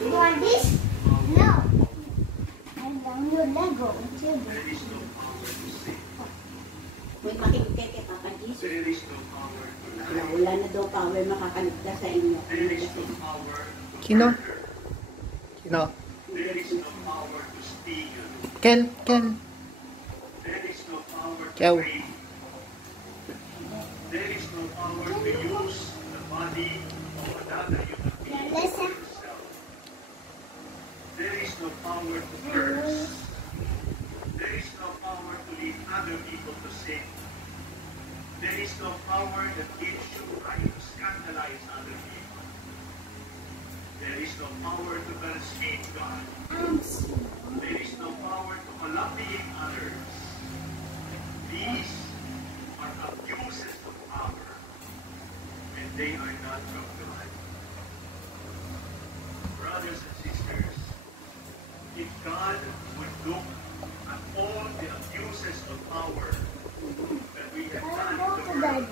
You want this? No. I want your Lego. May makinig kay Papa Jesus. Wala na daw power makakaligtas sa inyo. Sino? Sino? Ken. Kel. There is no power to use the body of another human being for yourself. There is no power to curse. There is no power to lead other people to sin. There is no power that gives you right to scandalize other people. There is no power to blaspheme God. There is no power to calumniate others. These are abuses of power, and they are not from God. Brothers and sisters, if God would look at all the abuses of power that we have done in the world,